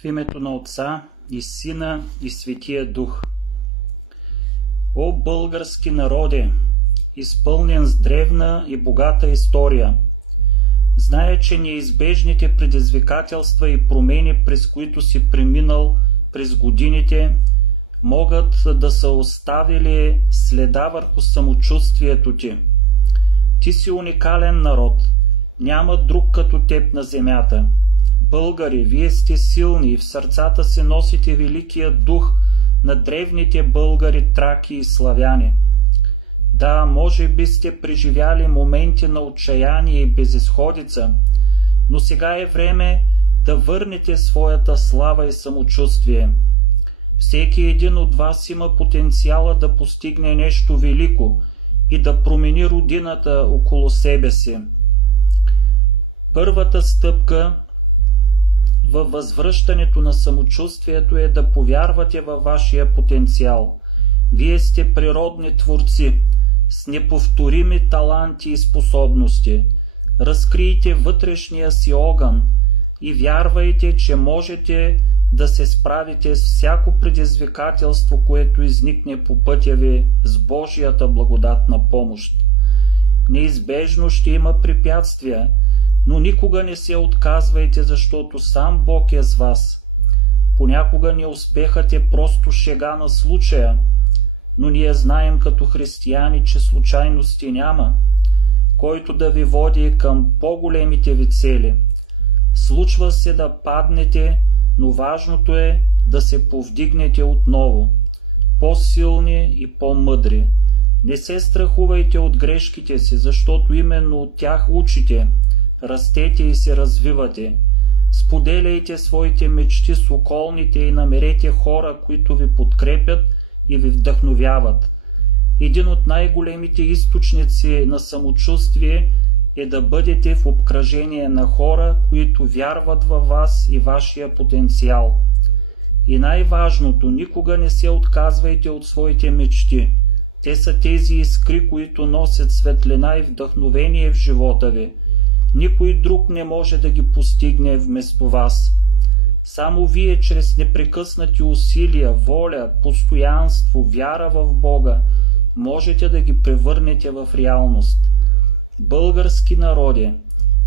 В името на Отца и Сина и Светия Дух. О български народе, изпълнен с древна и богата история! Зная, че неизбежните предизвикателства и промени, през които си преминал през годините, могат да са оставили следа върху самочувствието ти. Ти си уникален народ, няма друг като теб на земята. Българи, вие сте силни и в сърцата си носите великия дух на древните българи, траки и славяни. Да, може би сте преживяли моменти на отчаяние и безизходица, но сега е време да върнете своята слава и самочувствие. Всеки един от вас има потенциала да постигне нещо велико и да промени родината около себе си. Първата стъпка във възвръщането на самочувствието е да повярвате във вашия потенциал. Вие сте природни творци с неповторими таланти и способности. Разкрийте вътрешния си огън и вярвайте, че можете да се справите с всяко предизвикателство, което изникне по пътя ви с Божията благодатна помощ. Неизбежно ще има препятствия, но никога не се отказвайте, защото сам Бог е с вас. Понякога неуспехът е просто шега на случая, но ние знаем като християни, че случайности няма, който да ви води към по-големите ви цели. Случва се да паднете, но важното е да се повдигнете отново, по-силни и по-мъдри. Не се страхувайте от грешките си, защото именно от тях учите, растете и се развивате. Споделяйте своите мечти с околните и намерете хора, които ви подкрепят и ви вдъхновяват. Един от най-големите източници на самочувствие е да бъдете в обкръжение на хора, които вярват във вас и вашия потенциал. И най-важното, никога не се отказвайте от своите мечти. Те са тези искри, които носят светлина и вдъхновение в живота ви. Никой друг не може да ги постигне вместо вас. Само вие чрез непрекъснати усилия, воля, постоянство, вяра в Бога можете да ги превърнете в реалност. Български народе,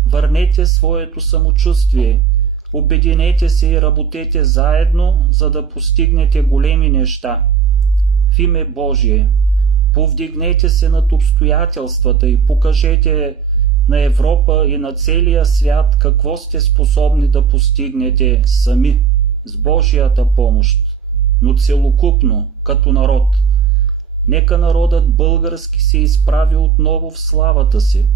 върнете своето самочувствие, обединете се и работете заедно, за да постигнете големи неща. В име Божие, повдигнете се над обстоятелствата и покажете на Европа и на целия свят какво сте способни да постигнете сами, с Божията помощ, но целокупно, като народ. Нека народът български се изправи отново в славата си,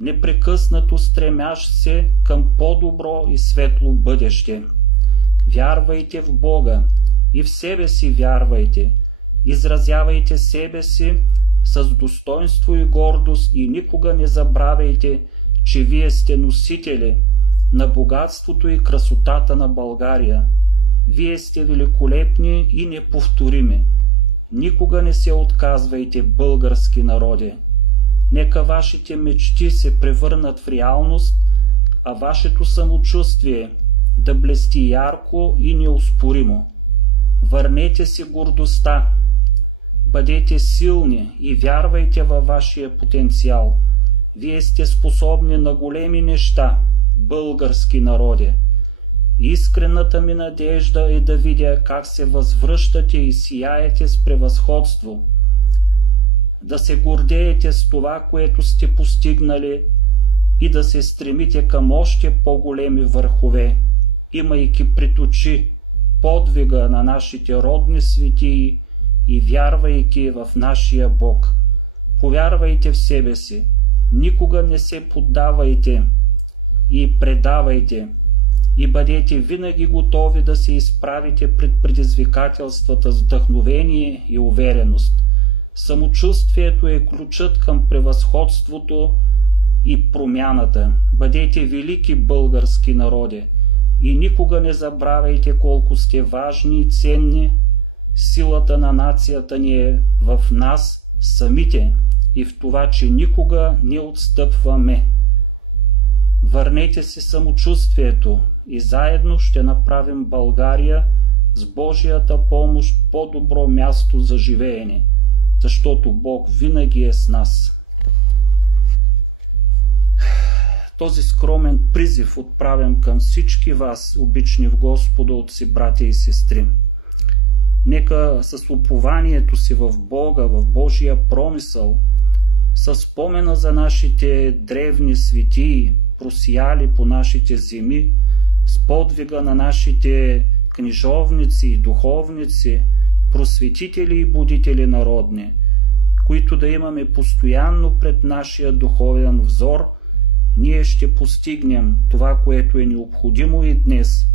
непрекъснато стремящ се към по-добро и светло бъдеще. Вярвайте в Бога и в себе си вярвайте, изразявайте себе си с достоинство и гордост и никога не забравяйте, че вие сте носители на богатството и красотата на България. Вие сте великолепни и неповторими. Никога не се отказвайте, български народе. Нека вашите мечти се превърнат в реалност, а вашето самочувствие да блести ярко и неоспоримо. Върнете си гордостта. Бъдете силни и вярвайте във вашия потенциал. Вие сте способни на големи неща, български народе. Искрената ми надежда е да видя как се възвръщате и сияете с превъзходство. Да се гордеете с това, което сте постигнали и да се стремите към още по-големи върхове, имайки пред очи подвига на нашите родни светии и вярвайки в нашия Бог. Повярвайте в себе си, никога не се поддавайте и предавайте и бъдете винаги готови да се изправите пред предизвикателствата с вдъхновение и увереност. Самочувствието е ключът към превъзходството и промяната. Бъдете велики български народи и никога не забравяйте колко сте важни и ценни. Силата на нацията ни е в нас самите и в това, че никога не отстъпваме. Върнете си самочувствието, и заедно ще направим България с Божията помощ по-добро място за живеене, защото Бог винаги е с нас. Този скромен призив отправям към всички вас, обични в Господа отци, братя и сестри. Нека с упованието си в Бога, в Божия промисъл, с спомена за нашите древни светии, просияли по нашите земи, с подвига на нашите книжовници и духовници, просветители и будители народни, които да имаме постоянно пред нашия духовен взор, ние ще постигнем това, което е необходимо и днес,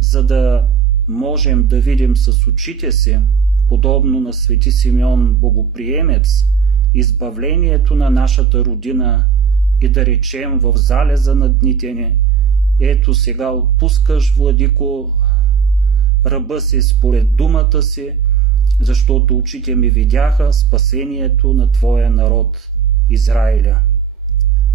за да можем да видим с очите си, подобно на свети Симеон Богоприемец, избавлението на нашата родина и да речем в залеза на дните ни: ето сега отпускаш, Владико, ръба си според думата си, защото очите ми видяха спасението на Твоя народ Израиля.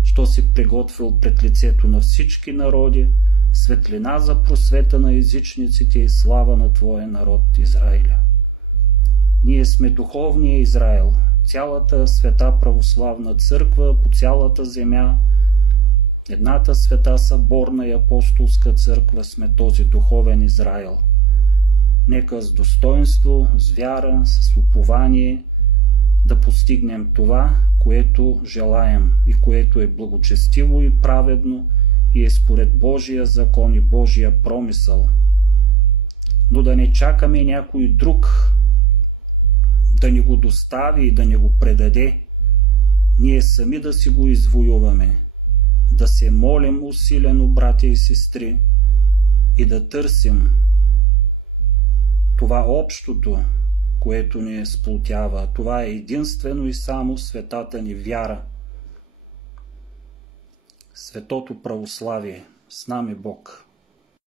Що си приготвил пред лицето на всички народи светлина за просвета на езичниците и слава на Твоя народ Израиля. Ние сме духовния Израил, цялата света православна църква по цялата земя, едната света съборна и апостолска църква сме този духовен Израил. Нека с достоинство, с вяра, с упование да постигнем това, което желаем и което е благочестиво и праведно и е според Божия закон и Божия промисъл. Но да не чакаме някой друг да ни го достави и да ни го предаде, ние сами да си го извоюваме, да се молим усилено, братя и сестри, и да търсим това общото, което ни сплотява. Това е единствено и само светата ни вяра, светото православие. С нами Бог.